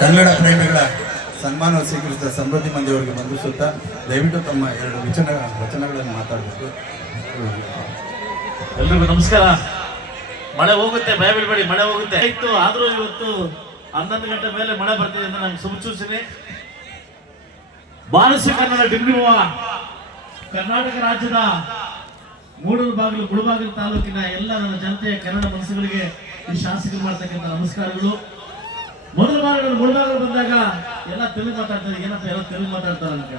ಕನ್ನಡ ಪ್ರೇಮಿಗಳ ಸನ್ಮಾನ ಸ್ವೀಕರಿಸಿದ ಸಮೃದ್ಧಿ ಮಂದಿಯವರಿಗೆ ವಂದಿಸುತ್ತಾ ದಯವಿಟ್ಟು ತಮ್ಮ ಎರಡು ವಚನ, ವಚನಗಳನ್ನು ಮಾತಾಡಬೇಕು. ಎಲ್ರಿಗೂ ನಮಸ್ಕಾರ. ಮಳೆ ಹೋಗುತ್ತೆ ಭಯ ಬಿಡಬೇಡಿ ಮಳೆ ಹೋಗುತ್ತೆ. ಇತ್ತು ಆದರೂ ಇವತ್ತು ಹನ್ನೊಂದು ಗಂಟೆ ಮೇಲೆ ಮಳೆ ಬರ್ತಿದೆ ಅಂತ ನಂಗೆ ಶುಭಸೂಚನೆ ಬಾಲಸಿ ಕನ್ನಡ ಡಿಂಡಿಮುವ ಕರ್ನಾಟಕ ರಾಜ್ಯದ ಮೂಡೂರು ಬಾಗಿಲು ಗುಳಬಾಗಿಲು ತಾಲೂಕಿನ ಎಲ್ಲ ನನ್ನ ಜನತೆಯ ಕನ್ನಡ ಮನಸ್ಸುಗಳಿಗೆ ಈ ಶಾಸಕರು ಮಾಡ್ತಕ್ಕಂಥ ನಮಸ್ಕಾರಗಳು. ಮೊದಲ ಬಾರಿ ನಾನು ಬಂದಾಗ ಎಲ್ಲ ತೆಲುಗು ಮಾತಾಡ್ತಾರೆ ಏನಪ್ಪ ಎಲ್ಲ ತೆಲುಗು ಮಾತಾಡ್ತಾರೆ ಅಂತ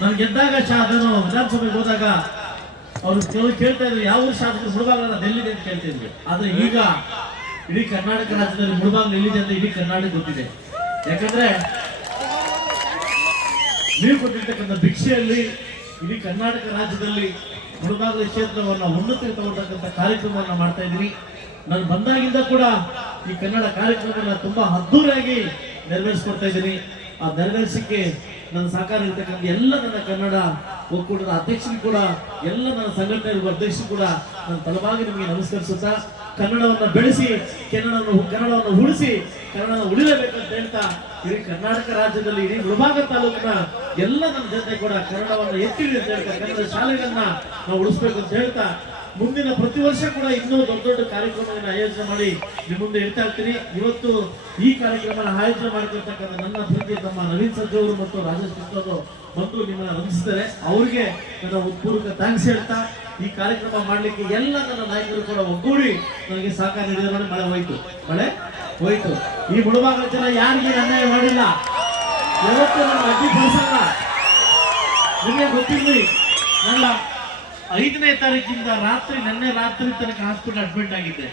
ನಾನು ಗೆದ್ದಾಗ ಶಾ ಅದನ್ನು ವಿಧಾನಸಭೆಗೆ ಹೋದಾಗ ಅವರು ಕೆಲವು ಕೇಳ್ತಾ ಇದ್ರು, ಯಾವ ಶಾಸಕರು ಮುಳುಬಾಗಲ ಎಲ್ಲಿದೆ ಅಂತ ಕೇಳ್ತಿದ್ರು ಆದ್ರೆ ಈಗ ಇಡೀ ಕರ್ನಾಟಕ ರಾಜ್ಯದಲ್ಲಿ ಮುಳುಬಾಗಲು ಎಲ್ಲಿದೆ ಅಂತ ಇಡೀ ಕರ್ನಾಟಕ ಗೊತ್ತಿದೆ. ಯಾಕಂದ್ರೆ ನೀವು ಕೊಟ್ಟಿರ್ತಕ್ಕಂಥ ಭಿಕ್ಷೆಯಲ್ಲಿ ಇಡೀ ಕರ್ನಾಟಕ ರಾಜ್ಯದಲ್ಲಿ ಮುಳುಬಾಗಲ ಕ್ಷೇತ್ರವನ್ನು ಉನ್ನತಿಗೆ ತಗೊಳ್ತಕ್ಕಂಥ ಕಾರ್ಯಕ್ರಮವನ್ನ ಮಾಡ್ತಾ ಇದ್ದೀವಿ ನಾನು ಬಂದಾಗಿಂದ ಕೂಡ ಈ ಕನ್ನಡ ಕಾರ್ಯಕ್ರಮವನ್ನ ತುಂಬಾ ಅದ್ದೂರಿಯಾಗಿ ನೆರವೇರಿಸ್ಕೊಡ್ತಾ ಇದ್ದೀನಿ. ಆ ನೆರವೇರಿಸಕ್ಕೆ ನನ್ನ ಸಹಕಾರ ಇರ್ತಕ್ಕಂಥ ಎಲ್ಲ ನನ್ನ ಕನ್ನಡ ಒಕ್ಕೂಟದ ಅಧ್ಯಕ್ಷರು ಕೂಡ, ಎಲ್ಲ ನನ್ನ ಸಂಘಟನೆ ಅಧ್ಯಕ್ಷರು ಕೂಡ ನನ್ನ ತಲವಾಗಿ ನಿಮಗೆ ನಮಸ್ಕರಿಸುತ್ತಾ, ಕನ್ನಡವನ್ನ ಬೆಳೆಸಿ ಕನ್ನಡವನ್ನು ಕನ್ನಡವನ್ನು ಉಳಿಸಿ, ಕನ್ನಡವನ್ನು ಉಳಿಲೇಬೇಕಂತ ಹೇಳ್ತಾ, ಇಡೀ ಕರ್ನಾಟಕ ರಾಜ್ಯದಲ್ಲಿ, ಇಡೀ ಗುಲ್ಬಾಗ ತಾಲೂಕಿನ ಎಲ್ಲ ನನ್ನ ಜನತೆ ಕೂಡ ಕನ್ನಡವನ್ನು ಎತ್ತಿಡಿ ಅಂತ ಹೇಳ್ತಾ, ಕನ್ನಡ ಶಾಲೆಗಳನ್ನ ನಾವು ಉಳಿಸ್ಬೇಕು ಅಂತ ಹೇಳ್ತಾ ಮುಂದಿನ ಪ್ರತಿ ವರ್ಷ ಕೂಡ ಇನ್ನೂ ದೊಡ್ಡ ದೊಡ್ಡ ಕಾರ್ಯಕ್ರಮಗಳನ್ನ ಆಯೋಜನೆ ಮಾಡಿ ನಿಮ್ಮ ಮುಂದೆ ಇಡ್ತಾ ಇರ್ತೀನಿ. ಇವತ್ತು ಈ ಕಾರ್ಯಕ್ರಮ ಆಯೋಜನೆ ಮಾಡಿರ್ತಕ್ಕಂಥ ನನ್ನ ಪ್ರತಿ ತಮ್ಮ ನವೀನ್ ಸಜ್ಜವರು ಮತ್ತು ರಾಜೇಶ್ ಕೃಷ್ಣ ಅವರು ಬಂದು ನಿಮ್ಮನ್ನ ವಂದಿಸಿದ್ದಾರೆ ಅವ್ರಿಗೆ ನನ್ನ ಉತ್ಪೂರ್ವಕ ಥ್ಯಾಂಕ್ಸ್ ಹೇಳ್ತಾ ಈ ಕಾರ್ಯಕ್ರಮ ಮಾಡಲಿಕ್ಕೆ ಎಲ್ಲ ನನ್ನ ನಾಯಕರು ಕೂಡ ಒಗ್ಗೂಡಿ ನನಗೆ ಸಹಕಾರ ನೀಡಿದ ನೋಡಿ ಮಳೆ ಹೋಯ್ತು. ಮಳೆ ಹೋಯ್ತು. ಈ ಮುಳುಬಾಗಲ ಜನ ಯಾರಿಗೆ ಅನ್ಯಾಯ ಮಾಡಿಲ್ಲ. ಯಾವತ್ತೂ ನನ್ನ ಅಡ್ಡಿ ಬಳಸಲ್ಲ ನಿಮಗೆ ಗೊತ್ತಿರಲಿ, ನನ್ನ ಐದನೇ ತಾರೀಕಿಂದ ರಾತ್ರಿ, ನಿನ್ನೆ ರಾತ್ರಿ ತನಕ ಹಾಸ್ಪಿಟಲ್ ಅಡ್ಮಿಟ್ ಆಗಿದ್ದೆ.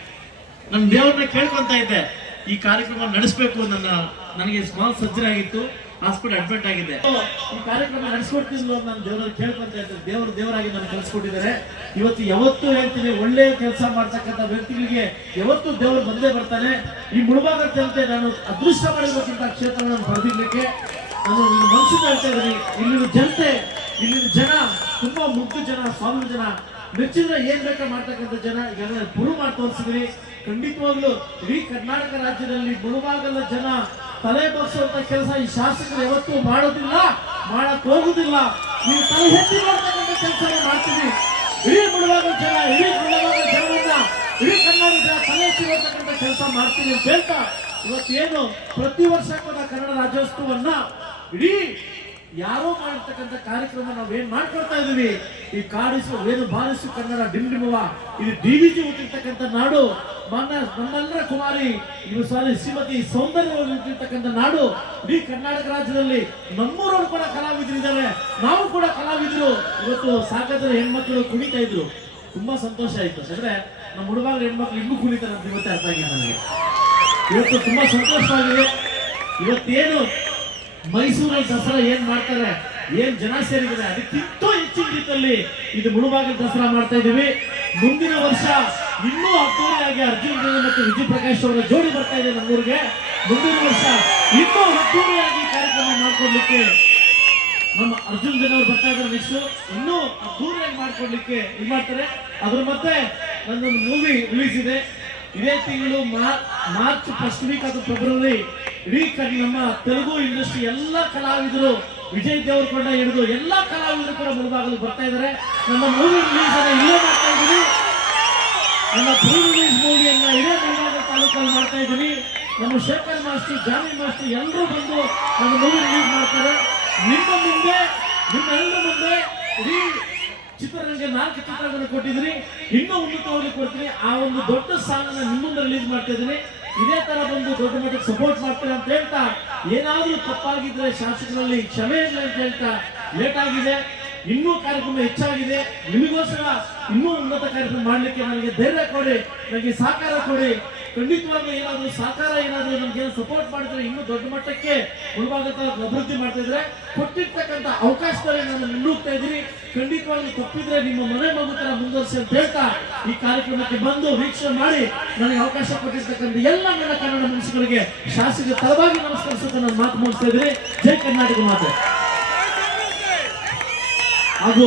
ನನ್ನ ದೇವ್ರನ್ನ ಕೇಳ್ಕೊಂತ ಇದ್ದೆ. ಈ ಕಾರ್ಯಕ್ರಮ ನಡೆಸಬೇಕು ನನ್ನ ನನಗೆ ಸ್ಮಾಲ್ ಸರ್ಜರಿ ಆಗಿತ್ತು ಹಾಸ್ಪಿಟಲ್ ಅಡ್ಮಿಟ್ ಆಗಿದೆ ಈ ಕಾರ್ಯಕ್ರಮ ನಡೆಸ್ಕೊಡ್ತಿದ್ಲು ಅಂತ ನಾನು ದೇವರಲ್ಲಿ ಕೇಳ್ಕೊಂತ ಇದ್ದೆ. ದೇವರು ದೇವರಾಗಿ ನಾನು ಕಲಿಸ್ಕೊಟ್ಟಿದ್ದಾರೆ ಇವತ್ತು ಯಾವತ್ತು ಹೇಳ್ತೀನಿ ಒಳ್ಳೆ ಕೆಲಸ ಮಾಡ್ತಕ್ಕಂಥ ವ್ಯಕ್ತಿಗಳಿಗೆ ಯಾವತ್ತು ದೇವರು ಬಂದೇ ಬರ್ತಾನೆ. ಈ ಮುಳುಬಾಗ ಜನತೆ ನಾನು ಅದೃಷ್ಟ ಮಾಡಿರ್ಬೇಕಿಂತ ಕ್ಷೇತ್ರಗಳನ್ನು ಪಡೆದಿರ್ಲಿಕ್ಕೆ ನಾನು ನನ್ನ ಮನಸ್ಸಿನ ಹೇಳ್ತಾ ಇದ್ದೀನಿ. ಇಲ್ಲಿನ ಜನತೆ ಇಲ್ಲಿನ ಜನ ತುಂಬಾ ಮುಗ್ಧ ಜನ ಸ್ವಾಮಿ ಜನ. ಮೆಚ್ಚಿದ್ರೆ ಏನ್ ಬೇಕಾ ಮಾಡ್ತಕ್ಕಂಥ ಜನ? ಈಗ ಬುರು ಮಾಡಿ ತೋರಿಸಿದ್ರಿ ಖಂಡಿತವಾಗ್ಲು ಇಡೀ ಕರ್ನಾಟಕ ರಾಜ್ಯದಲ್ಲಿ ಬುರುವಾಗಲ್ಲ ಜನ ತಲೆ ಬಗ್ಸುವಂತ ಕೆಲಸ ಈ ಶಾಸಕರು ಯಾವತ್ತೂ ಮಾಡೋದಿಲ್ಲ, ಮಾಡಕ್ ಹೋಗುದಿಲ್ಲ. ನೀವು ತಲೆ ಹೆಚ್ಚಿ ಮಾಡ್ತಕ್ಕಂಥ ಕೆಲಸ ಮಾಡ್ತೀವಿ. ಇಡೀ ಮುಳುಬಾಗಲ ಜನ, ಇಡೀ ಮುಳುಬಾಗಲ ಜನರನ್ನ, ಇಡೀ ಕರ್ನಾಟಕ ಜನ ತಲೆ ಎತ್ತಿ ಮಾಡ್ತಕ್ಕಂಥ ಕೆಲಸ ಮಾಡ್ತೀವಿ ಅಂತ ಹೇಳ್ತಾ, ಇವತ್ತೇನು ಪ್ರತಿ ವರ್ಷ ಕೂಡ ಕನ್ನಡ ರಾಜ್ಯೋತ್ಸವವನ್ನ ಇಡೀ ಯಾರೋ ಮಾಡಿರ್ತಕ್ಕಂಥ ಕಾರ್ಯಕ್ರಮ ನಾವು ಏನ್ ಮಾಡ್ಕೊಳ್ತಾ ಇದೀವಿ ಈ ಕಾಡಿಸು, ವೇದು ಬಾರಿಸು ಕನ್ನಡ ಡಿಂಡಿಮುವ, ಇದು ಡಿವಿಜಿ ಹುಟ್ಟಿರ್ತಕ್ಕಂಥ ನಾಡು, ಮನ್ನ, ನಮ್ಮೆಲ್ಲರ ಕುಮಾರಿ ಇದು ಸಾರಿ ಶ್ರೀಮತಿ ಸೌಂದರ್ಯ ಹುಟ್ಟಿರ್ತಕ್ಕಂಥ ನಾಡು, ಇಡೀ ಕರ್ನಾಟಕ ರಾಜ್ಯದಲ್ಲಿ ನಮ್ಮೂರವರು ಕೂಡ ಕಲಾವಿದರಿದ್ದಾರೆ ನಾವು ಕೂಡ ಕಲಾವಿದರು. ಇವತ್ತು ಸಾಕಷ್ಟು ಹೆಣ್ಮಕ್ಳು ಕುಣಿತಾ ಇದ್ರು. ತುಂಬಾ ಸಂತೋಷ ಆಯ್ತು. ಅಂದ್ರೆ ನಮ್ಮ ಹುಡುಗಾಗ ಹೆಣ್ಮಕ್ಳು ಇನ್ನೂ ಕುಣಿತಾರೆ ಅಂತ ಇವತ್ತೇ ಅರ್ಥ ಆಗಿದೆ ನನಗೆ. ಇವತ್ತು ತುಂಬಾ ಸಂತೋಷವಾಗಿದೆ. ಇವತ್ತೇನು ಮೈಸೂರಲ್ಲಿ ದಸರಾ ಏನ್ ಮಾಡ್ತಾರೆ? ಏನ್ ಜನ ಸೇರಿದ್ದಾರೆ? ಅದಕ್ಕಿಂತ ಹೆಚ್ಚಿನ ರೀತಿಯಲ್ಲಿ ಇದು ಮುಳುಬಾಗಿ ದಸರಾ ಮಾಡ್ತಾ ಇದೀವಿ ಮುಂದಿನ ವರ್ಷ ಇನ್ನೂ ಅದ್ದೂರಿಯಾಗಿ ಅರ್ಜುನ್ ದೇವ್ ಮತ್ತು ವಿಜಯ್ ಪ್ರಕಾಶ್ ಅವರ ಜೋಡಿ ಬರ್ತಾ ಇದೆ ನಮ್ಮೂರಿಗೆ. ಮುಂದಿನ ವರ್ಷ ಇನ್ನೂ ಅದ್ದೂರಿಯಾಗಿ ಕಾರ್ಯಕ್ರಮ ಮಾಡ್ಕೊಡ್ಲಿಕ್ಕೆ ನಮ್ಮ ಅರ್ಜುನ್ ಜನ ಅವರು ಬರ್ತಾ ಇದ್ದಾರೆ ನೆಕ್ಸ್ಟ್ ಇನ್ನೂ ಅದ್ದೂರಿಯಾಗಿ ಮಾಡ್ಕೊಡ್ಲಿಕ್ಕೆ ಇದು ಮಾಡ್ತಾರೆ. ಅದ್ರ ಮತ್ತೆ ನನ್ನೊಂದು ಮೂವಿ ರಿಲೀಸ್ ಇದೆ. ಇದೇ ತಿಂಗಳು ಮಾರ್ಚ್ ಫಸ್ಟ್ ವೀಕ್ ಅಥವಾ ಫೆಬ್ರವರಿ ಇಡೀ ನಮ್ಮ ತೆಲುಗು ಇಂಡಸ್ಟ್ರಿ ಎಲ್ಲ ಕಲಾವಿದರು ವಿಜಯ್ ದೇವರಕೊಂಡ ಹಿಡಿದು ಎಲ್ಲ ಕಲಾವಿದರು ಕೂಡ ಮುಂಭಾಗಲು ಬರ್ತಾ ಇದ್ದಾರೆ. ನಮ್ಮ ಮೂವಿ ರಿಲೀಸ್ ಅನ್ನ ಇಲ್ಲೇ ಮಾಡ್ತಾ ಇದ್ದೀವಿ ನಮ್ಮ ಪ್ರೀ ರಿಲೀಸ್ ಮೂವಿಯನ್ನ ಇದೇ ಮುಂಭಾಗ ತಾಲೂಕಲ್ಲಿ ಮಾಡ್ತಾ ಇದ್ದೀನಿ. ನಮ್ಮ ಶೇಖರ್ ಮಾಸ್ಟರ್ ಜಾನಿ ಮಾಸ್ಟರ್ ಎಲ್ಲರೂ ಬಂದು ನಮ್ಮ ಮೂವಿ ರಿಲೀಸ್ ಮಾಡ್ತಾರೆ. ನಿಮ್ಮ ಮುಂದೆ ನಿಮ್ಮೆಲ್ಲರ ಮುಂದೆ ಇಡೀ ಚಿತ್ರರಂಗ ನಾಲ್ಕು ಚಿತ್ರಗಳನ್ನು ಕೊಟ್ಟಿದ್ದೀನಿ. ಇನ್ನೂ ಉನ್ನತವಾಗಿ ಕೊಡ್ತೀನಿ. ಆ ಒಂದು ದೊಡ್ಡ ಸಾಲನ್ನ ನಿಮ್ಮ ಮುಂದೆ ರಿಲೀಸ್ ಮಾಡ್ತಾ ಇದ್ದೀನಿ. ಇದೇ ತರ ಬಂದು ದೊಡ್ಡ ಮಟ್ಟಕ್ಕೆ ಸಪೋರ್ಟ್ ಮಾಡ್ತೀರಾ ಅಂತ ಹೇಳ್ತಾ, ಏನಾದ್ರೂ ತಪ್ಪಾಗಿದ್ರೆ ಶಾಸಕರಲ್ಲಿ ಕ್ಷಮೆ ಇಲ್ಲ ಅಂತ ಹೇಳ್ತಾ ಲೇಟ್ ಆಗಿದೆ, ಇನ್ನೂ ಕಾರ್ಯಕ್ರಮ ಹೆಚ್ಚಾಗಿದೆ, ನಿಮಗೋಸ್ಕರ ಇನ್ನೂ ಉನ್ನತ ಕಾರ್ಯಕ್ರಮ ಮಾಡಲಿಕ್ಕೆ ನನಗೆ ಧೈರ್ಯ ಕೊಡಿ, ನನಗೆ ಸಹಕಾರ ಕೊಡಿ. ಖಂಡಿತವಾಗ್ಲೂ ಏನಾದ್ರು ಸಹಕಾರ ಏನಾದ್ರು ನಮ್ಗೆ ಸಪೋರ್ಟ್ ಮಾಡಿದ್ರೆ ಇನ್ನೂ ದೊಡ್ಡ ಮಟ್ಟಕ್ಕೆ ತಾಲೂಕು ಅಭಿವೃದ್ಧಿ ಮಾಡ್ತಾ ಇದ್ರೆ ಕೊಟ್ಟಿರ್ತಕ್ಕಂಥ ಅವಕಾಶದಲ್ಲಿ ನಾನು ನಿಲ್ಲುತ್ತಾ ಇದ್ದೀನಿ. ಖಂಡಿತವಾಗಿ ತಪ್ಪಿದ್ರೆ ನಿಮ್ಮ ಮನೆ ಮಗು ತರ ಮುಂದುವರಿಸಿ ಅಂತ ಹೇಳ್ತಾ ಈ ಕಾರ್ಯಕ್ರಮಕ್ಕೆ ಬಂದು ವೀಕ್ಷಣೆ ಮಾಡಿ ನನಗೆ ಅವಕಾಶ ಕೊಟ್ಟಿರ್ತಕ್ಕಂಥ ಎಲ್ಲ ನನ್ನ ಕನ್ನಡ ಮನಸ್ಸುಗಳಿಗೆ ಶಾಸಕ ತರವಾಗಿ ನಮಸ್ಕರಿಸುತ್ತ ನಾನು ಮಾತು ಮುಗಿಸ್ತಾ ಇದ್ದೀನಿ. ಜೈ ಕರ್ನಾಟಕ ಮಾತೆ. ಹಾಗೂ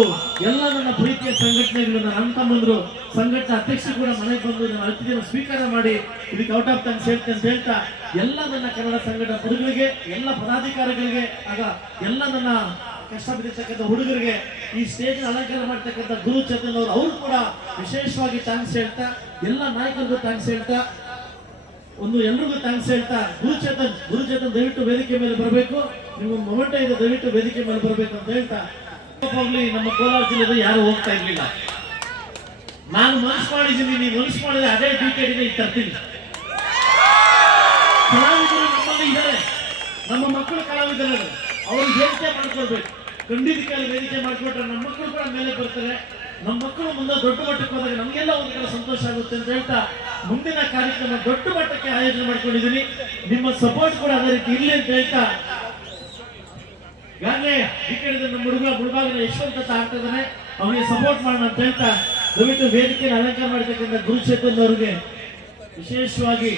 ಎಲ್ಲ ನನ್ನ ಪ್ರೀತಿಯ ಸಂಘಟನೆಗಳು, ನನ್ನ ಅಣ್ಣ ತಮ್ಮಂದ್ರು, ಸಂಘಟನೆ ಅಧ್ಯಕ್ಷರು ಕೂಡ ಮನೆಗೆ ಬಂದು ನನ್ನ ಅತಿಥಿಯನ್ನು ಸ್ವೀಕಾರ ಮಾಡಿ ಇದಕ್ಕೆ ಔಟ್ ಆಫ್ ಥ್ಯಾಂಕ್ಸ್ ಸೇರ್ತೇನೆ ಅಂತ ಹೇಳ್ತಾ, ಎಲ್ಲ ನನ್ನ ಕನ್ನಡ ಸಂಘಟನೆ ಹುಡುಗರಿಗೆ, ಎಲ್ಲ ಪದಾಧಿಕಾರಿಗಳಿಗೆ, ಆಗ ಎಲ್ಲ ನನ್ನ ಕಷ್ಟ ಬಿದ್ದಿರ್ತಕ್ಕಂಥ ಹುಡುಗರಿಗೆ ಈ ಸ್ಟೇಜ್ ಅಲಂಕಾರ ಮಾಡ್ತಕ್ಕಂಥ ಗುರು ಚೇತನ್ ಅವರು ಅವರು ಕೂಡ ವಿಶೇಷವಾಗಿ ಥ್ಯಾಂಕ್ಸ್ ಹೇಳ್ತಾ, ಎಲ್ಲ ನಾಯಕರಿಗೂ ಥ್ಯಾಂಕ್ಸ್ ಹೇಳ್ತಾ, ಒಂದು ಎಲ್ರಿಗೂ ಥ್ಯಾಂಕ್ಸ್ ಹೇಳ್ತಾ ಗುರುಚೇತನ್ ಗುರುಚೇತನ್ ದಯವಿಟ್ಟು ವೇದಿಕೆ ಮೇಲೆ ಬರಬೇಕು ನೀವು ಮೊಮೆಂಟ ಇದೆ ದಯವಿಟ್ಟು ವೇದಿಕೆ ಮೇಲೆ ಬರಬೇಕು ಅಂತ ಹೇಳ್ತಾ ನಮ್ಮ ಕೋಲಾರ ಜಿಲ್ಲೆದು ಯಾರು ಹೋಗ್ತಾ ಇರ್ಲಿಲ್ಲ. ನಾನು ಮನಸ್ಸು ಮಾಡಿದ್ದೀನಿ, ನೀವು ಮನಸ್ಸು ಮಾಡಿದ್ರೆ ಅದೇ ಟಿಕೆಟ್ಗೆ ಈಗ ತರ್ತೀನಿ. ಕಲಾವಿದರು ನಮ್ಮಲ್ಲಿ ಇದ್ದಾರೆ. ನಮ್ಮ ಮಕ್ಕಳು ಕಲಾವಿದರು ಅವರು ವೇದಿಕೆ ಮಾಡ್ಕೊಳ್ಬೇಕು. ಖಂಡಿತ ಕಾಲ ವೇದಿಕೆ ಮಾಡಿಕೊಟ್ರೆ ನಮ್ಮ ಮಕ್ಕಳು ಕೂಡ ಮೇಲೆ ಬರ್ತಾರೆ ನಮ್ಮ ಮಕ್ಕಳು ಮುಂದೆ ದೊಡ್ಡ ಮಟ್ಟಕ್ಕೆ ಹೋದಾಗ ನಮಗೆಲ್ಲ ಒಂದು ಸಂತೋಷ ಆಗುತ್ತೆ ಅಂತ ಹೇಳ್ತಾ ಮುಂದಿನ ಕಾರ್ಯಕ್ರಮ ದೊಡ್ಡ ಮಟ್ಟಕ್ಕೆ ಆಯೋಜನೆ ಮಾಡ್ಕೊಂಡಿದ್ದೀನಿ. ನಿಮ್ಮ ಸಪೋರ್ಟ್ ಕೂಡ ಅದೇ ರೀತಿ ಇರಲಿ ಅಂತ ಹೇಳ್ತಾ ಈಗಾಗಲೇ ಈ ಕಡೆ ನಮ್ಮ ಹುಡುಗ ಮುಳುಬಾಗಿನ ಯಶವಂತ ಆಗ್ತಾ ಅವನಿಗೆ ಸಪೋರ್ಟ್ ಮಾಡೋಣ ಅಂತ ಹೇಳ್ತಾ ದಯವಿಟ್ಟು ವೇದಿಕೆಯನ್ನು ಅಲಂಕಾರ ಮಾಡತಕ್ಕಂಥ ಗುರುಚೇತನ್ ಅವರಿಗೆ ವಿಶೇಷವಾಗಿ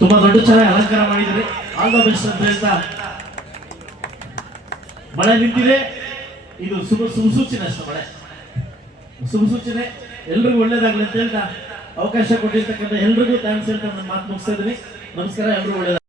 ತುಂಬಾ ದೊಡ್ಡ ಚೆನ್ನಾಗಿ ಅಲಂಕಾರ ಮಾಡಿದ್ರಿ ಆಲ್ ದ ಬೆಸ್ಟ್ ಅಂತ ಹೇಳ್ತಾ. ಮಳೆ ನಿಂತಿದೆ. ಇದು ಶುಭ ಶುಭ ಸೂಚನೆ ಅಷ್ಟೇ ಮಳೆ. ಶುಭ ಸೂಚನೆ ಎಲ್ರಿಗೂ ಒಳ್ಳೇದಾಗಲಿ ಅಂತ ಹೇಳ್ತಾ. ಅವಕಾಶ ಕೊಟ್ಟಿರ್ತಕ್ಕಂಥ ಎಲ್ರಿಗೂ ಥ್ಯಾಂಕ್ಸ್ ಅಂತ ನನ್ನ ಮಾತು ಮುಗಿಸ್ತಾ ಇದ್ದೀನಿ. ನಮಸ್ಕಾರ ಎಲ್ಲರೂ ಒಳ್ಳೇದಾಗ